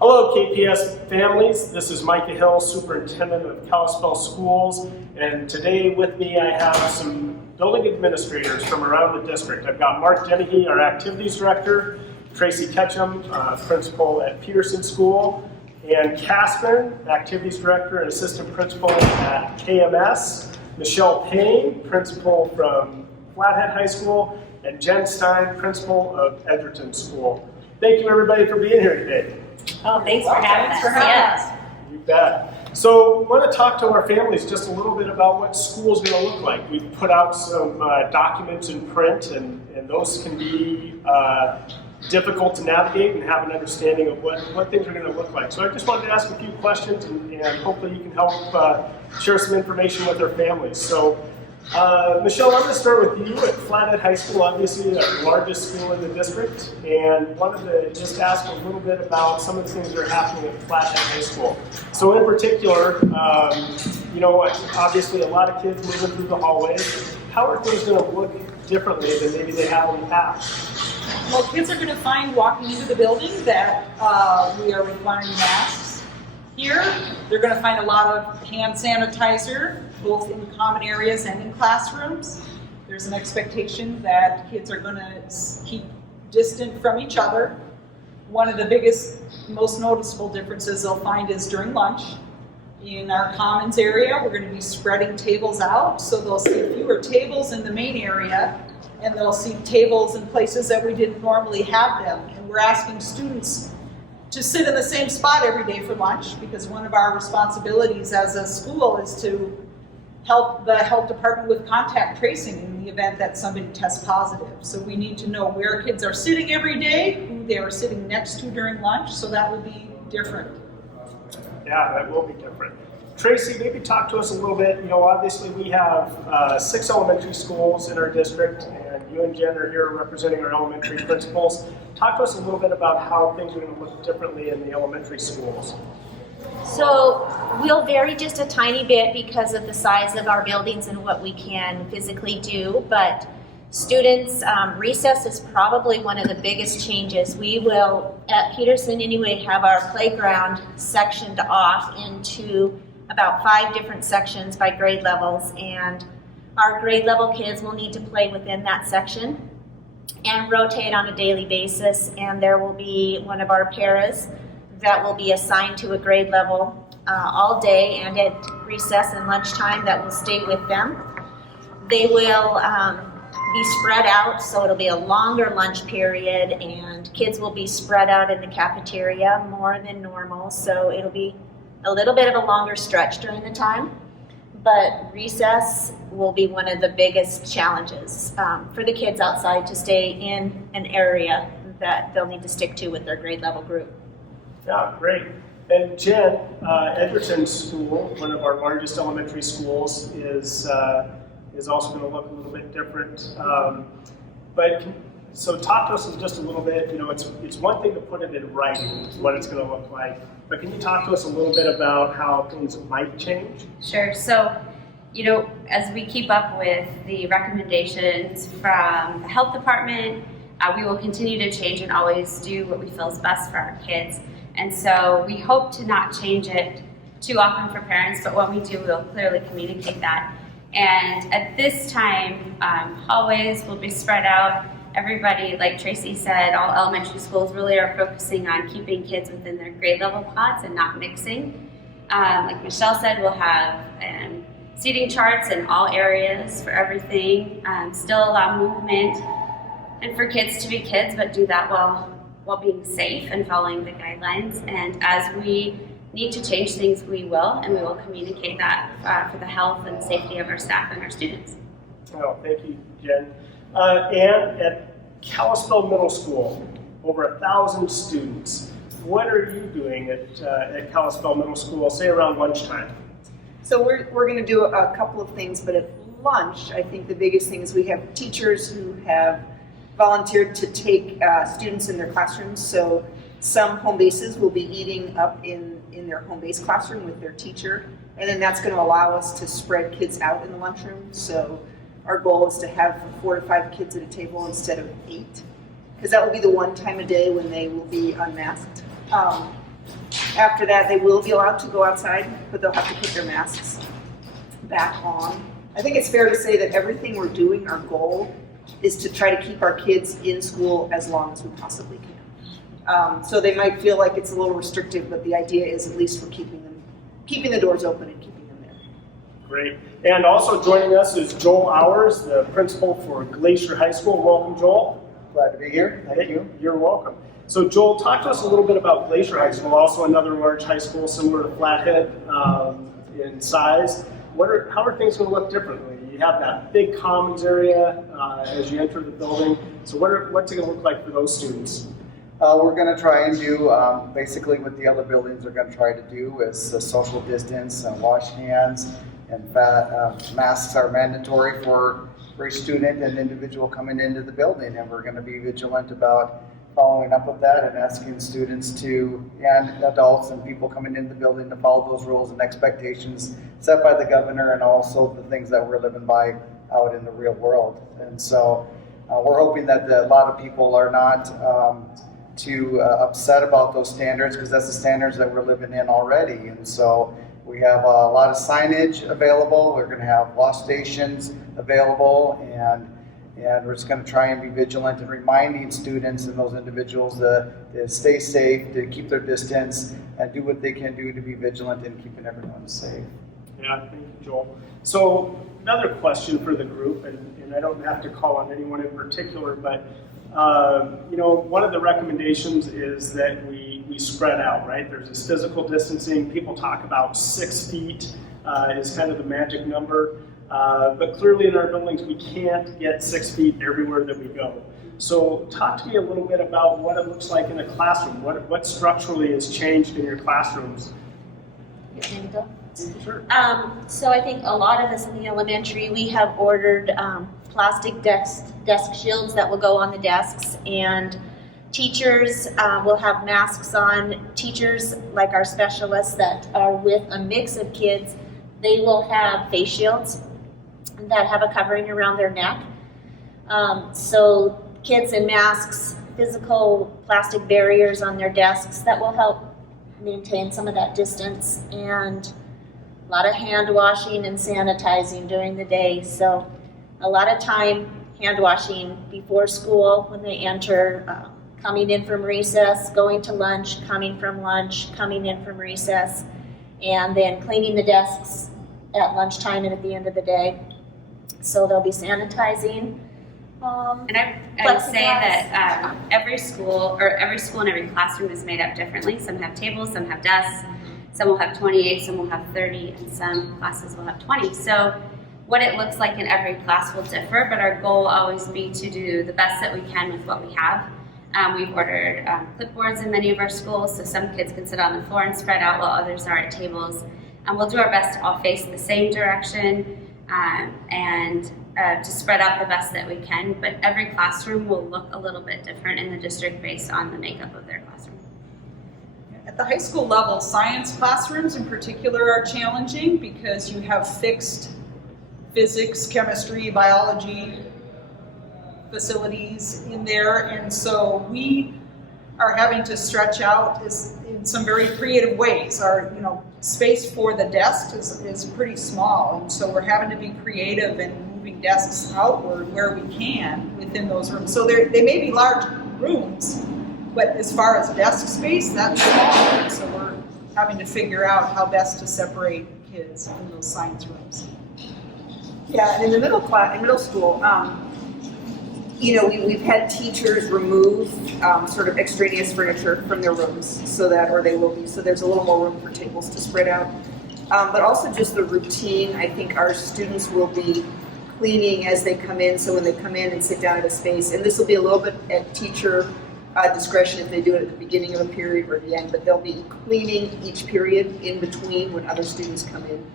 Hello KPS families, this is Micah Hill, Superintendent of Kalispell Schools, and today with me I have some building administrators from around the district. I've got Mark Dennehy, our Activities Director, Tracy Ketchum, Principal at Peterson School, and Casper, Activities Director and Assistant Principal at KMS, Michelle Payne, Principal from Flathead High School, and Jen Stein, Principal of Edgerton School. Thank you everybody for being here today. Oh, thanks for having us. You bet. So I want to talk to our families just a little bit about what school's going to look like. We've put out some documents in print, and those can be difficult to navigate and have an understanding of what things are going to look like. So I just wanted to ask a few questions, and hopefully you can help share some information with our families. So Michelle, I'm going to start with you at Flathead High School, obviously the largest school in the district, and wanted to just ask a little bit about some of the things that are happening at Flathead High School. So in particular, obviously a lot of kids moving through the hallways. How are things going to look differently than maybe they have in the past? Well, kids are going to find walking into the building that we are requiring masks here. They're going to find a lot of hand sanitizer, both in common areas and in classrooms. There's an expectation that kids are going to keep distant from each other. One of the biggest, most noticeable differences they'll find is during lunch. In our commons area, we're going to be spreading tables out, so they'll see fewer tables in the main area, and they'll see tables in places that we didn't normally have them. And we're asking students to sit in the same spot every day for lunch, because one of our responsibilities as a school is to help the health department with contact tracing in the event that somebody tests positive. So we need to know where kids are sitting every day, who they are sitting next to during lunch, so that will be different. Yeah, that will be different. Tracy, maybe talk to us a little bit. Obviously we have 6 elementary schools in our district, and you and Jen are here representing our elementary principals. Talk to us a little bit about how things are going to look differently in the elementary schools. So we'll vary just a tiny bit because of the size of our buildings and what we can physically do, but students, recess is probably one of the biggest changes. We will, at Peterson anyway, have our playground sectioned off into about 5 different sections by grade levels, and our grade level kids will need to play within that section and rotate on a daily basis, and there will be one of our paras that will be assigned to a grade level all day, and at recess and lunchtime that will stay with them. They will be spread out, so it'll be a longer lunch period, and kids will be spread out in the cafeteria more than normal, so it'll be a little bit of a longer stretch during the time. But recess will be one of the biggest challenges for the kids outside to stay in an area that they'll need to stick to with their grade level group. Yeah, great. And Jen, Edgerton School, one of our largest elementary schools, is also going to look a little bit different. So talk to us just a little bit. It's one thing to put it in writing, what it's going to look like, but can you talk to us a little bit about how things might change? Sure. So, as we keep up with the recommendations from the health department, we will continue to change and always do what we feel is best for our kids. And so we hope to not change it too often for parents, but when we do, we'll clearly communicate that. And at this time, hallways will be spread out. Everybody, like Tracy said, all elementary schools really are focusing on keeping kids within their grade level pods and not mixing. Like Michelle said, we'll have seating charts in all areas for everything, still allow movement, and for kids to be kids, but do that while being safe and following the guidelines. And as we need to change things, we will, and we will communicate that for the health and safety of our staff and our students. Oh, thank you, Jen. And at Kalispell Middle School, over 1,000 students. What are you doing at Kalispell Middle School, say around lunchtime? So we're going to do a couple of things, but at lunch, I think the biggest thing is we have teachers who have volunteered to take students in their classrooms. So some home bases will be eating up in their home base classroom with their teacher, and then that's going to allow us to spread kids out in the lunchroom. So our goal is to have 4 to 5 kids at a table instead of 8, because that will be the one time a day when they will be unmasked. After that, they will be allowed to go outside, but they'll have to put their masks back on. I think it's fair to say that everything we're doing, our goal is to try to keep our kids in school as long as we possibly can. So they might feel like it's a little restrictive, but the idea is at least we're keeping the doors open and keeping them there. Great. And also joining us is Joel Hours, the principal for Glacier High School. Welcome, Joel. Glad to be here. Thank you. You're welcome. So Joel, talk to us a little bit about Glacier High School, also another large high school similar to Flathead in size. How are things going to look differently? You have that big commons area as you enter the building. So what's it going to look like for those students? We're going to try and do basically what the other buildings are going to try to do is social distance and wash hands, and masks are mandatory for each student and individual coming into the building, and we're going to be vigilant about following up with that and asking students and adults and people coming into the building to follow those rules and expectations set by the governor, and also the things that we're living by out in the real world. And so we're hoping that a lot of people are not too upset about those standards, because that's the standards that we're living in already. And so we have a lot of signage available. We're going to have wash stations available, and we're just going to try and be vigilant in reminding students and those individuals to stay safe, to keep their distance, and do what they can do to be vigilant in keeping everyone safe. Yeah, thank you, Joel. So another question for the group, and I don't have to call on anyone in particular, but one of the recommendations is that we spread out, right? There's this physical distancing. People talk about 6 feet is kind of the magic number. But clearly in our buildings, we can't get 6 feet everywhere that we go. So talk to me a little bit about what it looks like in a classroom. What structurally has changed in your classrooms? Sure. So I think a lot of us in the elementary, we have ordered plastic desk shields that will go on the desks, and teachers will have masks on. Teachers, like our specialists that are with a mix of kids, they will have face shields that have a covering around their neck. So kids in masks, physical plastic barriers on their desks that will help maintain some of that distance, and a lot of hand washing and sanitizing during the day. So a lot of time hand washing before school, when they enter, coming in from recess, going to lunch, coming from lunch, coming in from recess, and then cleaning the desks at lunchtime and at the end of the day. So they'll be sanitizing. And I would say that every school and every classroom is made up differently. Some have tables, some have desks, some will have 28, some will have 30, and some classes will have 20. So what it looks like in every class will differ, but our goal will always be to do the best that we can with what we have. We've ordered clipboards in many of our schools, so some kids can sit on the floor and spread out while others are at tables. And we'll do our best to all face the same direction and to spread out the best that we can, but every classroom will look a little bit different in the district based on the makeup of their classroom. At the high school level, science classrooms in particular are challenging because you have fixed physics, chemistry, biology facilities in there, and so we are having to stretch out in some very creative ways. Our space for the desk is pretty small, and so we're having to be creative and moving desks outward where we can within those rooms. So they may be large rooms, but as far as desk space, that's small. So we're having to figure out how best to separate kids in those science rooms. Yeah, and in the middle school, we've had teachers remove sort of extraneous furniture from their rooms, so there's a little more room for tables to spread out. But also just the routine, I think our students will be cleaning as they come in, so when they come in and sit down at a space, and this will be a little bit at teacher discretion if they do it at the beginning of a period or the end, but they'll be cleaning each period in between when other students come in,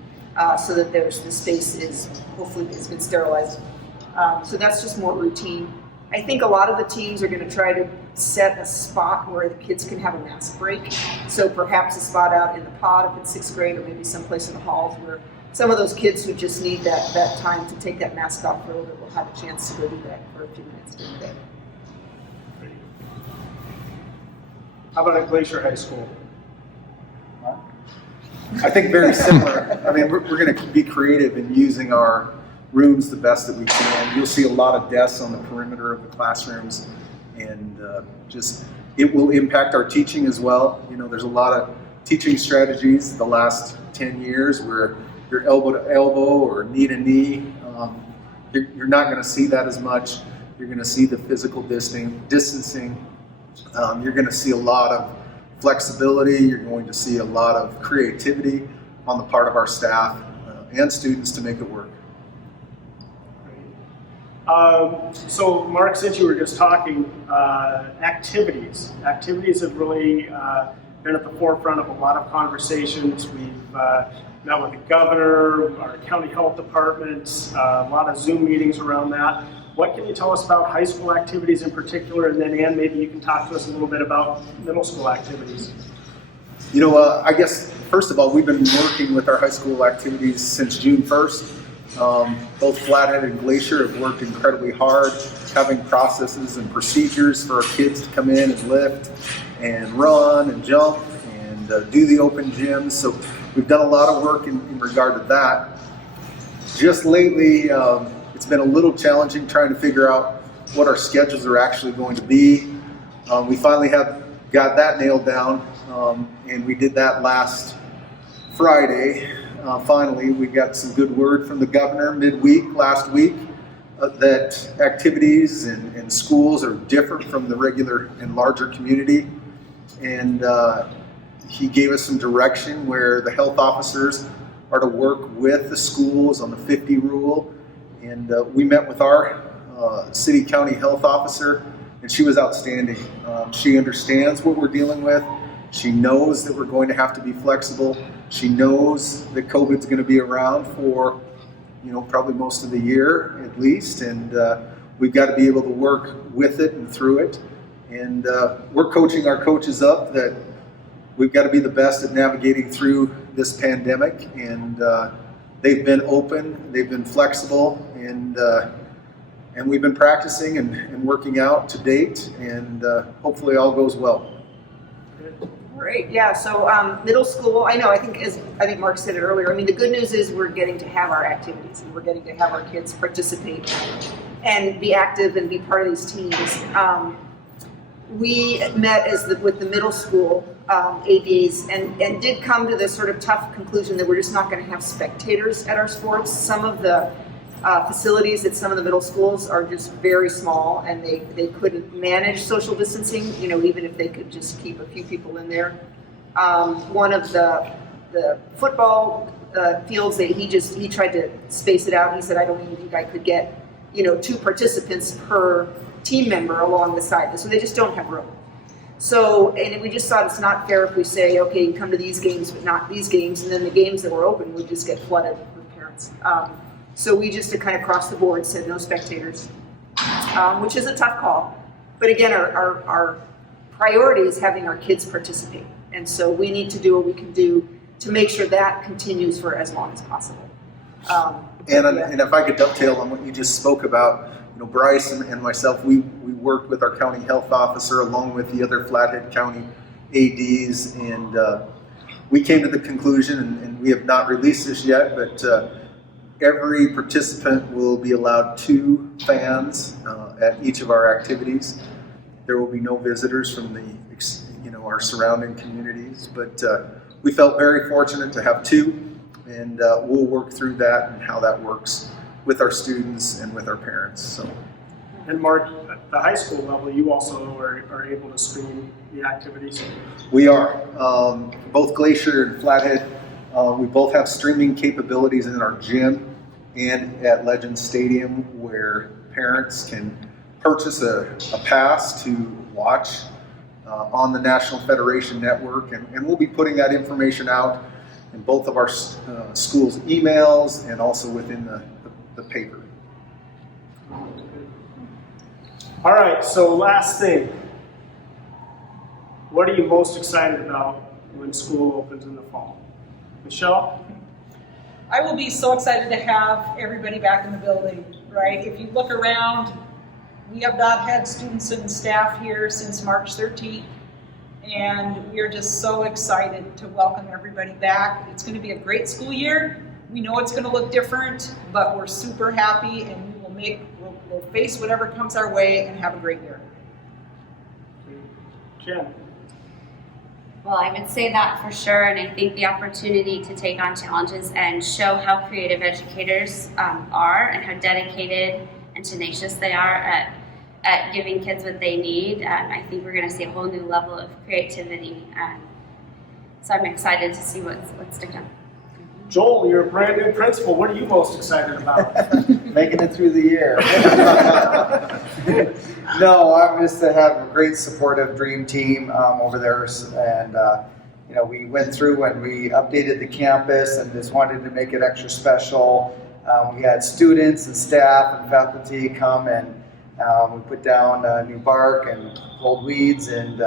so that the space is hopefully has been sterilized. So that's just more routine. I think a lot of the teams are going to try to set a spot where the kids can have a mask break. So perhaps a spot out in the pod if it's 6th grade, or maybe someplace in the halls where some of those kids who just need that time to take that mask off for a little bit will have a chance to go do that for a few minutes during the day. How about at Glacier High School? I think very similar. I mean, we're going to be creative in using our rooms the best that we can. You'll see a lot of desks on the perimeter of the classrooms, and it will impact our teaching as well. You know, there's a lot of teaching strategies the last 10 years where you're elbow to elbow or knee to knee. You're not going to see that as much. You're going to see the physical distancing. You're going to see a lot of flexibility. You're going to see a lot of creativity on the part of our staff and students to make it work. So Mark, since you were just talking, activities have really been at the forefront of a lot of conversations. We've met with the governor, our county health department, a lot of Zoom meetings around that. What can you tell us about high school activities in particular? And then Ann, maybe you can talk to us a little bit about middle school activities. You know, I guess, first of all, we've been working with our high school activities since June 1st. Both Flathead and Glacier have worked incredibly hard, having processes and procedures for our kids to come in and lift and run and jump and do the open gyms. So we've done a lot of work in regard to that. Just lately, it's been a little challenging trying to figure out what our schedules are actually going to be. We finally have got that nailed down, and we did that last Friday. Finally, we got some good word from the governor midweek last week that activities and schools are different from the regular and larger community. And he gave us some direction where the health officers are to work with the schools on the 50 rule. And we met with our city county health officer, and she was outstanding. She understands what we're dealing with. She knows that we're going to have to be flexible. She knows that COVID's going to be around for, you know, probably most of the year at least, and we've got to be able to work with it and through it. And we're coaching our coaches up that we've got to be the best at navigating through this pandemic, and they've been open, they've been flexible, and we've been practicing and working out to date, and hopefully all goes well. Great, yeah, so middle school, I think Mark said it earlier, I mean, the good news is we're getting to have our activities, and we're getting to have our kids participate and be active and be part of these teams. We met with the middle school ADs and did come to this sort of tough conclusion that we're just not going to have spectators at our sports. Some of the facilities at some of the middle schools are just very small, and they couldn't manage social distancing, you know, even if they could just keep a few people in there. One of the football fields, he tried to space it out. He said, I don't even think I could get, you know, 2 participants per team member along the side. So they just don't have room. So, and we just thought it's not fair if we say, okay, you come to these games, but not these games, and then the games that were open would just get flooded with parents. So we just kind of across the board said no spectators, which is a tough call. But again, our priority is having our kids participate. And so we need to do what we can do to make sure that continues for as long as possible. And if I could dovetail on what you just spoke about, you know, Bryce and myself, we worked with our county health officer along with the other Flathead County ADs, and we came to the conclusion, and we have not released this yet, but every participant will be allowed 2 fans at each of our activities. There will be no visitors from our surrounding communities, but we felt very fortunate to have 2, and we'll work through that and how that works with our students and with our parents. So. And Mark, at the high school level, you also are able to stream the activities? We are. Both Glacier and Flathead, we both have streaming capabilities in our gym and at Legend Stadium, where parents can purchase a pass to watch on the National Federation Network, and we'll be putting that information out in both of our schools' emails and also within the paper. All right, so last thing. What are you most excited about when school opens in the fall? Michelle? I will be so excited to have everybody back in the building, right? If you look around, we have not had students and staff here since March 13th. And we are just so excited to welcome everybody back. It's going to be a great school year. We know it's going to look different, but we're super happy, and we'll face whatever comes our way and have a great year. Jen? Well, I would say that for sure, and I think the opportunity to take on challenges and show how creative educators are and how dedicated and tenacious they are at giving kids what they need. I think we're going to see a whole new level of creativity. So I'm excited to see what's to come. Joel, you're a brand new principal. What are you most excited about? Making it through the year. No, I'm just to have a great supportive dream team over there, and we went through and we updated the campus and just wanted to make it extra special. We had students and staff and faculty come, and we put down new bark and pulled weeds and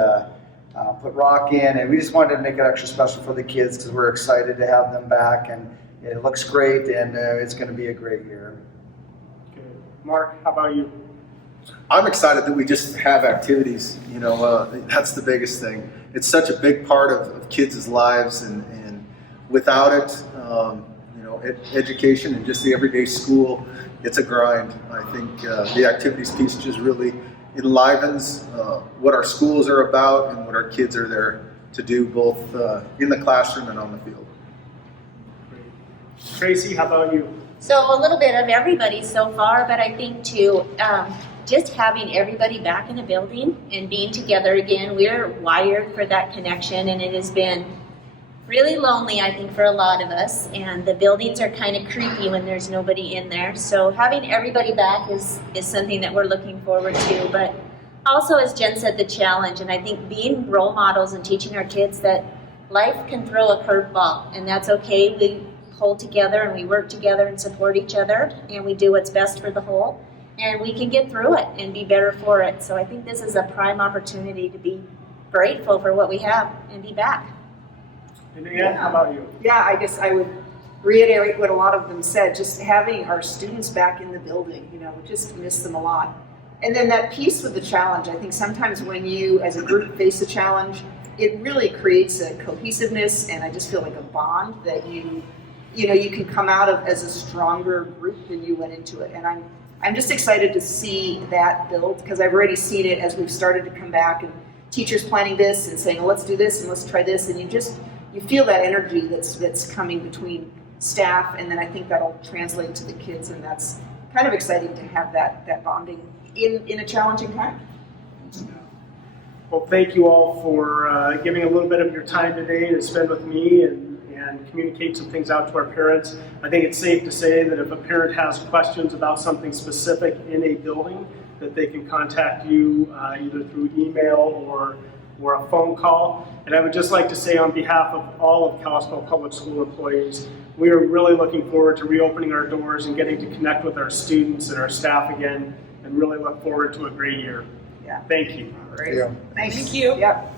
put rock in, and we just wanted to make it extra special for the kids because we're excited to have them back, and it looks great, and it's going to be a great year. Okay. Mark, how about you? I'm excited that we just have activities. That's the biggest thing. It's such a big part of kids' lives, and without it, education and just the everyday school, it's a grind. I think the activities piece just really enlivens what our schools are about and what our kids are there to do, both in the classroom and on the field. Tracy, how about you? So a little bit of everybody so far, but I think too, just having everybody back in the building and being together again, we're wired for that connection, and it has been really lonely, I think, for a lot of us, and the buildings are kind of creepy when there's nobody in there. So having everybody back is something that we're looking forward to, but also, as Jen said, the challenge, and I think being role models and teaching our kids that life can throw a curveball, and that's okay. We hold together and we work together and support each other, and we do what's best for the whole, and we can get through it and be better for it. So I think this is a prime opportunity to be grateful for what we have and be back. And Ann, how about you? Yeah, I guess I would reiterate what a lot of them said, just having our students back in the building, we just miss them a lot. And then that piece with the challenge, I think sometimes when you as a group face a challenge, it really creates a cohesiveness, and I just feel like a bond that you can come out of as a stronger group than you went into it. And I'm just excited to see that build, because I've already seen it as we've started to come back and teachers planning this and saying, well, let's do this and let's try this, and you feel that energy that's coming between staff, and then I think that'll translate to the kids, and that's kind of exciting to have that bonding in a challenging time. Well, thank you all for giving a little bit of your time today to spend with me and communicate some things out to our parents. I think it's safe to say that if a parent has questions about something specific in a building, that they can contact you either through email or a phone call. And I would just like to say on behalf of all of Kalispell Public School employees, we are really looking forward to reopening our doors and getting to connect with our students and our staff again, and really look forward to a great year. Yeah. Thank you. Great. Yeah. Thanks. Thank you. Yep.